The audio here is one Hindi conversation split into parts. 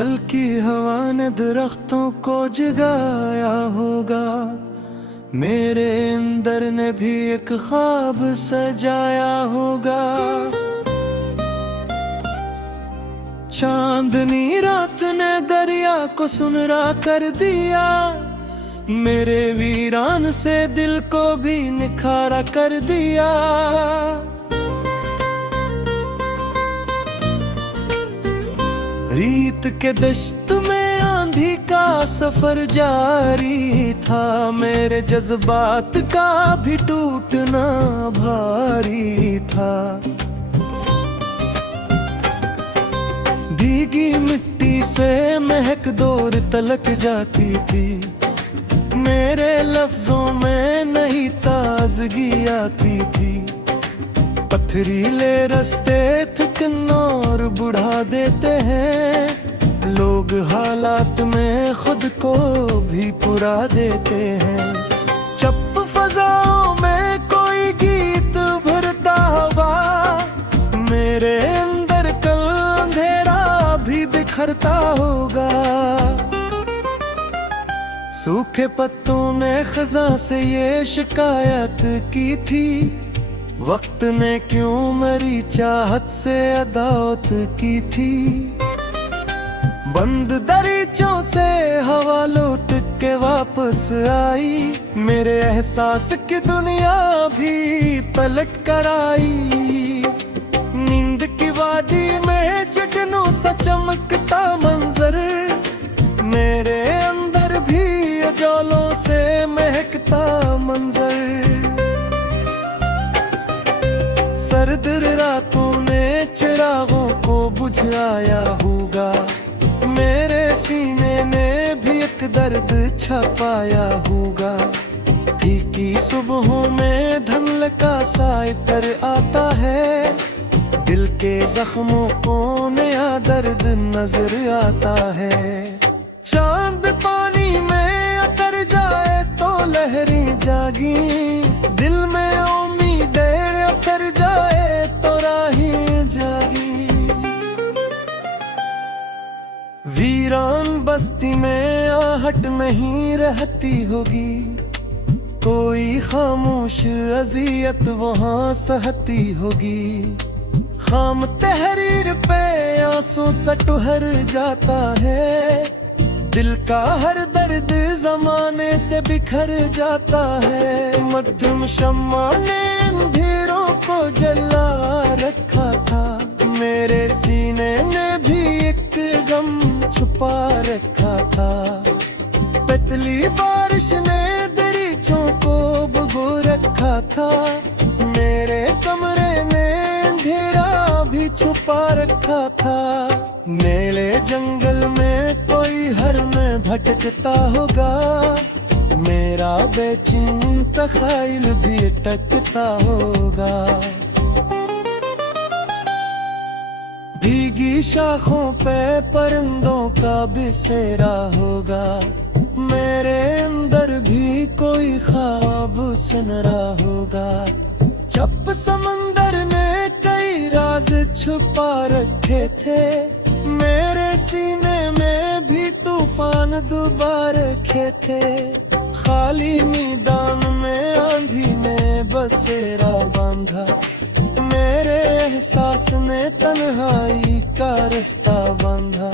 हल्की हवा ने दरख्तों को जगाया होगा, मेरे अंदर ने भी एक ख्वाब सजाया होगा। चांदनी रात ने दरिया को सुनहरा कर दिया, मेरे वीरान से दिल को भी निखारा कर दिया। रीत के दश्त में आंधी का सफर जारी था, मेरे जज्बात का भी टूटना भारी था। भीगी मिट्टी से महक दूर तलक जाती थी, मेरे लफ्जों में नई ताजगी आती थी। पथरीले रास्ते थकन और बुढ़ा देते हैं, लोग हालात में खुद को भी पुरा देते हैं। चप फजाओं में कोई गीत भरता हुआ, मेरे अंदर कल अंधेरा भी बिखरता होगा। सूखे पत्तों ने खजा से ये शिकायत की थी, वक्त ने क्यों मेरी चाहत से अदावत की थी। बंद दरीचों से हवा लौट के वापस आई, मेरे एहसास की दुनिया भी पलट कर आई। नींद की वादी में जगनों सा चमकता मंजर, मेरे अंदर भी उजालों से महकता मंजर। सर्द रातों ने चिरागों को बुझाया होगा, मेरे सीने ने भी एक दर्द छपाया होगा। फीकी सुबहों में धुंधल का साइतर आता है, दिल के जख्मों को नया दर्द नजर आता है। चांद पानी में उतर जाए तो लहरें जागी, दिल में उम्मीदें उतर जाए तो राहें जागी। वीरान बस्ती में आहट नहीं रहती होगी, कोई खामोश अजियत वहाँ सहती होगी। खाम तहरीर पे आंसू सा ठहर जाता है, दिल का हर दर्द जमाने से बिखर जाता है। मध्यम शम्मा ने अंधेरों को जला रखा था, मेरे सीने ने भी एक गम छुपा रखा था। पतली बारिश ने दरीचों को भिगो रखा था, मेरे कमरे ने अंधेरा भी छुपा रखा था। मेरे जंगल में कोई हर में भटकता होगा, मेरा बेचैन तख़ाइल भी अटकता होगा। भीगी शाखों पे परिंदों का बिसेरा होगा, मेरे अंदर भी कोई ख्वाब सुन रहा होगा। चप समंदर ने कई राज छुपा रखे थे, मेरे सीने में भी तूफान डुबा रखे थे। खाली मैदान में आंधी ने बसेरा बांधा, मेरे एहसास ने तन्हाई का रास्ता बांधा।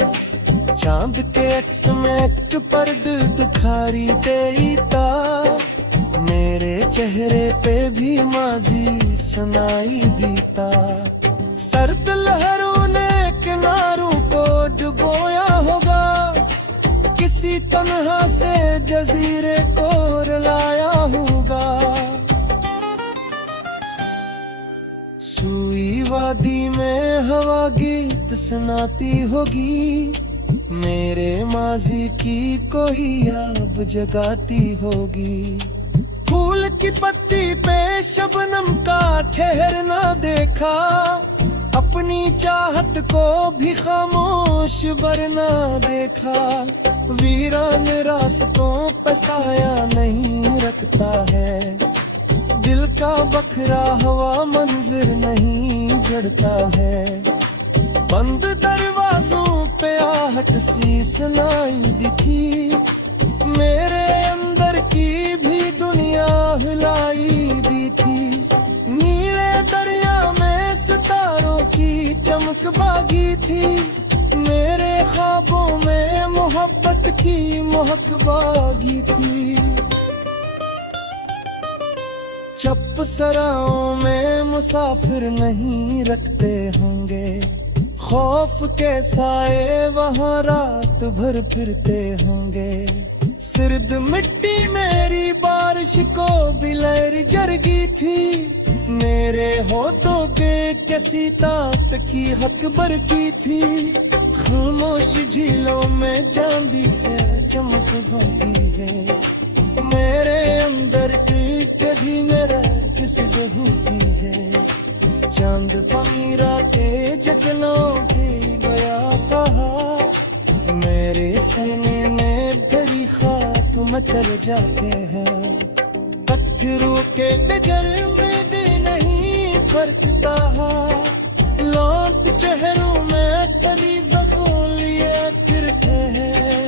चांद के अक्स में एक पर्द दिखाई देता, मेरे चेहरे पे भी माजी सुनाई देता। सर्द लहरों ने किनारों को डुबोया होगा, किसी तन्हा से जजीरे को रुलाया होगा। सुई वादी में हवा गीत सुनाती होगी, मेरे माजी की कोई याद जगाती होगी। फूल की पत्ती पे शबनम का ठहरना देखा, अपनी चाहत को भी खामोश वरना देखा। वीरान रास्तों पे साया नहीं रखता है, दिल का बखरा हुआ मंजिर नहीं जड़ता है। बंद दरवाजा लफ्जों पे आहट सी सुनाई दी थी, मेरे अंदर की भी दुनिया हिलाई दी थी। नीले दरिया में सितारों की चमक बागी थी, मेरे ख्वाबों में मोहब्बत की महक बागी थी। चप सराओं में मुसाफिर नहीं रखते होंगे, खौफ के साए वहाँ रात भर फिरते होंगे। सिर्द मिट्टी मेरी बारिश को भी लहर जरगी थी, मेरे होठों पे कैसी तात की हक बरकी थी। खामोश झीलों में चांदी से चमक भागी है, मेरे अंदर की कभी मेरा किस होती है। चांद पमीरा के जचनों भी गया कहा, मेरे सीने में भरी खाक मचल जाते हैं। पत्थरों के डगर में भी नहीं फरकता, लौट चेहरों में कभी जख्म लिए फिरते हैं।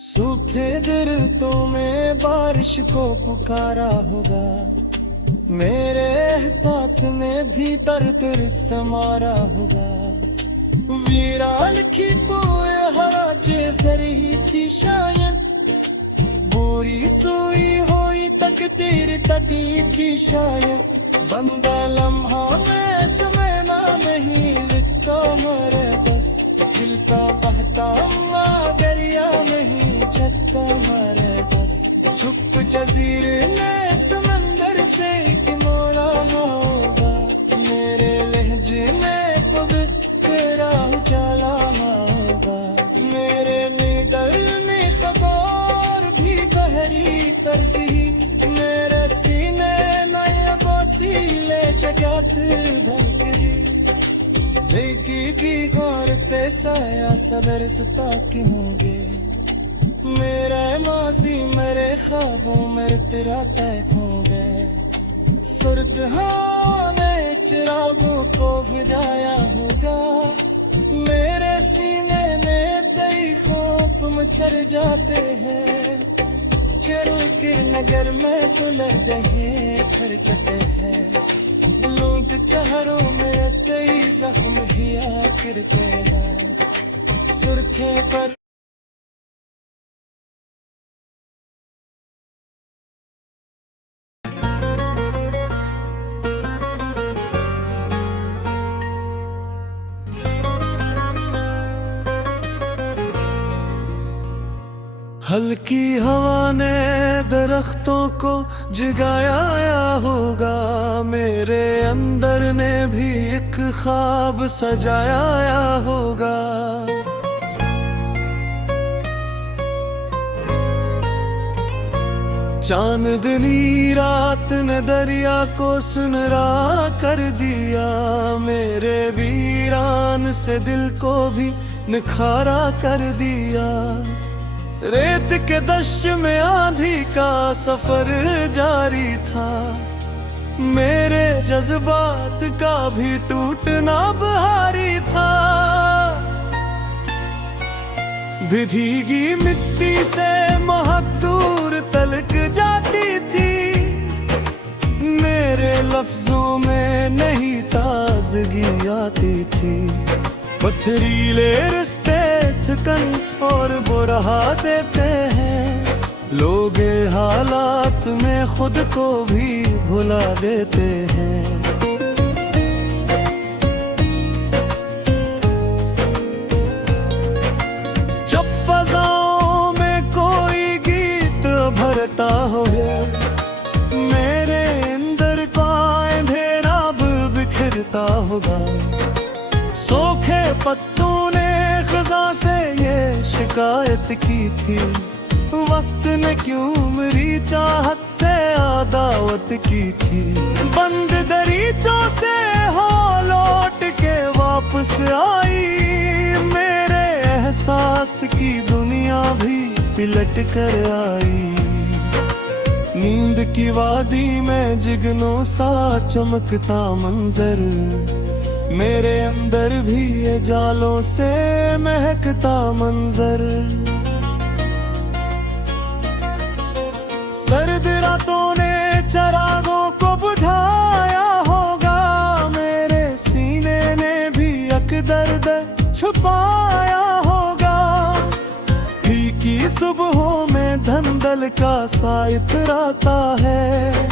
सूखे दिलों में बारिश को पुकारा होगा, मेरे एहसास ने भी तर समारा होगा। वीरान की पोए हवा जेकर ही थी शायद, बुरी सोई हुई तकदीर तकी थी शायद। बंदा लम्हा में समय ना नहीं लिखता मरे बस, दिल का बहता हुआ दरिया नहीं जगता मरे बस। चुप जजीरे ने समंदर से कि मोड़ा होगा, मेरे लहजे में खुद तेरा उजाला होगा। मेरे निडर में खबर भी गहरी तरती, मेरे सीने नए वसीले जगत भरती। देखी की हारते साया सदर सता के होंगे, मेरे माजी मेरे ख्वाबों में तेरा तय होंगे। सुर्द में चिरागों को भिजाया होगा, मेरे सीने में कई खौफ मचल जाते हैं। चल के नगर में तुलर दहे फिर जते हैं, लोग चेहरों में कई जख्म हिया करते हैं। सुर्खे पर हल्की हवा ने दरख्तों को जगाया होगा, मेरे अंदर ने भी एक ख्वाब सजाया होगा। चांदनी रात ने दरिया को सुनहरा कर दिया, मेरे वीरान से दिल को भी निखारा कर दिया। रेत के दश्त में आंधी का सफर जारी था, मेरे जज्बात का भी टूटना भारी था। भीगी मिट्टी से महक दूर तलक जाती थी, मेरे लफ्जों में नहीं ताजगी आती थी। पथरीले रिश्ते थकन और बुरा देते हैं, लोग हालात में खुद को भी भुला देते हैं। जब फजाओं में कोई गीत भरता हो, मेरे अंदर का अंधेरा बिखरता होगा। सूखे पत्तों ने खजा से ये शिकायत की थी, वक्त ने क्यों मेरी चाहत से अदावत की थी। बंद दरीचों से हो लौट के वापस आई, मेरे एहसास की दुनिया भी पिलट कर आई। नींद की वादी में जिगनों सा चमकता मंजर, मेरे अंदर भी ये जालों से महकता मंजर। सर्द रातों ने चरागों को बुझाया होगा, मेरे सीने ने भी एक दर्द छुपाया होगा। फीकी सुबहों में धंधल का सा इतराता है,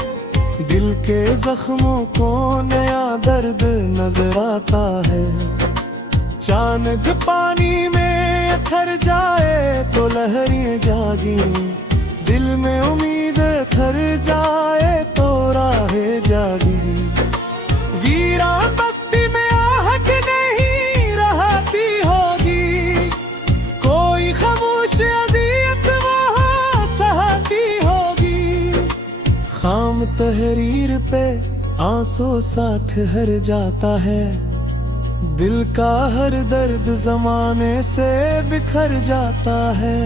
दिल के जख्मों को नया दर्द नजर आता है। चांद पानी में थर जाए तो लहरें जागी, दिल में उम्मीद थर जाए तो राहें जागी। वीरान बस्ती में आहट नहीं रहती होगी, कोई खामोश अज़ियत वहाँ सहती होगी। खाम तहरीर पे आंसू सा ठहर जाता है, दिल का हर दर्द ज़माने से बिखर जाता है।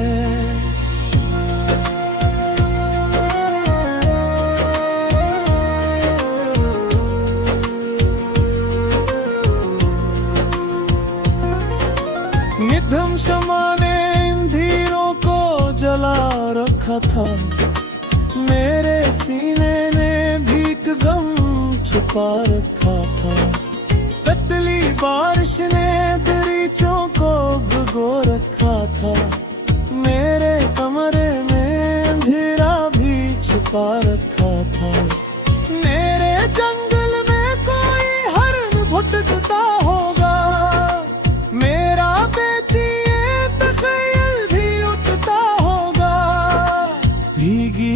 निधम शमा ने इन धीरों को जला रखा था, मेरे सीने ने भीख गम छुपा रखा था। पतली बारिश ने दरीचों को भिगो रखा था, मेरे कमरे में अंधेरा भी छुपा रखा था। मेरे जंगल में कोई हरण भटकता होगा, मेरा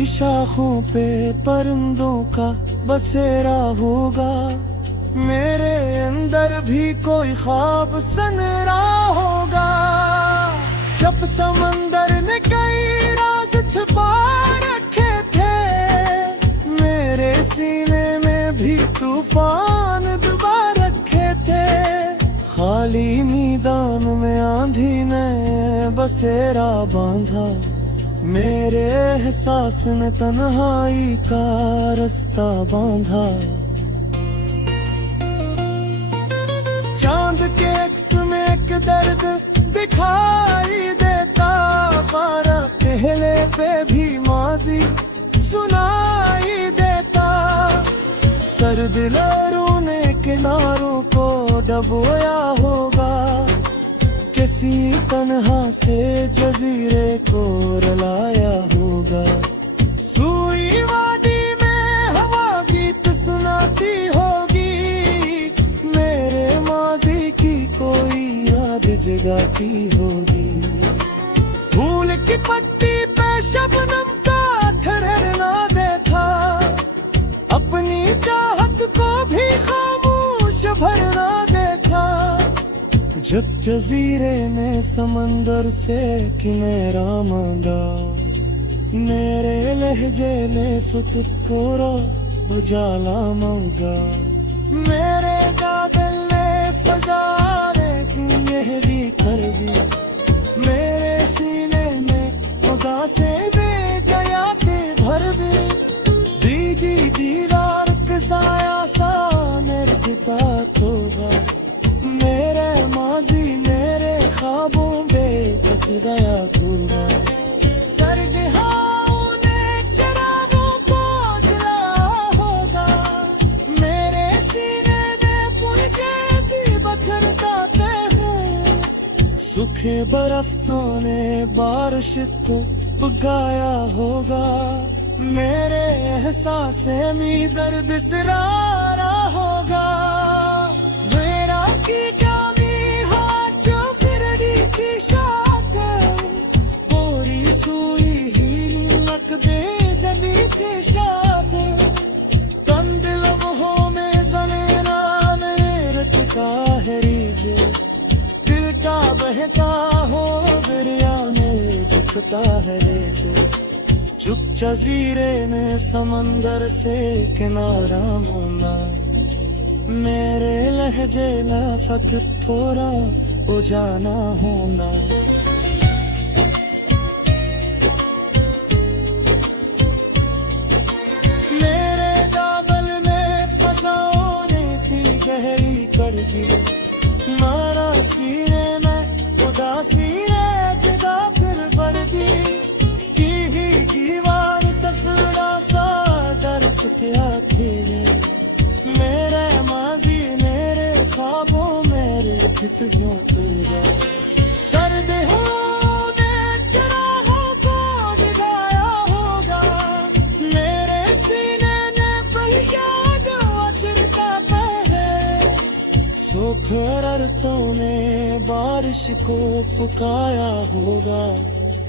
शाखों पे परिंदों का बसेरा होगा, मेरे अंदर भी कोई ख्वाब सनरा होगा। जब समंदर ने कई राज छुपा रखे थे, मेरे सीने में भी तूफान डुबा रखे थे। खाली मैदान में आंधी ने बसेरा बांधा, मेरे एहसास ने तन्हाई का रास्ता बांधा। चांद के अक्स में एक दर्द दिखाई देता, बारह पहले पे भी माजी सुनाई देता। सर्द लहरों ने किनारों को डबोया होगा, किसी तन्हा से जजीरे को रुलाया होगा। सुई वादी में हवा गीत सुनाती होगी, मेरे माजी की कोई याद जगाती होगी। फूल की पत्ती पे शबनम का ठहरना देखा, अपनी चाहत को भी खामोश भरना देखा। जब जजीरे ने समंदर से किनारा मांगा, मेरे लहजे ने फुतुत कोरा उजाला मांगा। मेरे कातिल ने फजारे की यहरी कर दी, मेरे सीने में खुदा से बेजयाती भर दी। बीजी दीदार कसाया सा निर्जिता होगा, मेरे माजी मेरे ख्वाबों में बच गया पूरा। सरगहाओं ने चरागों को जलाया होगा, मेरे सीने में पुरजे भी बखरताते हैं। सूखे बर्फों ने बारिश को उगाया होगा, मेरे एहसास में दर्द सरारा होगा। की कमी हो जो फिरनी की शाख, पूरी सुई ही लक दे जली की शाख। तंदिल हो में जलेना मेरठ का है रीज़े, दिल का बहता हो दरिया में झुकता है रेज़े। चुप जजीरे ने समंदर से किनारा मोड़ा, मेरे लहजे ना फक्र थोड़ा उजाना होना। मेरे काबल में फसाओं ने थी गहरी कर दी, रात यूं तुझा सर्द होने चरागों को जगाया होगा मेरे सीने ने फरियाद अचरता पहले सुख रतों ने बारिश को पुकाया होगा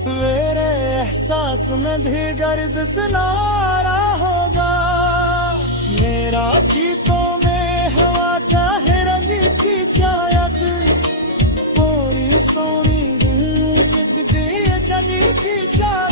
मेरे एहसास में भी गर्द सुनारा होगा मेरा गीतों में हवा चाहे रंग की छायत पूरी सोनी दिल दी चली की शायद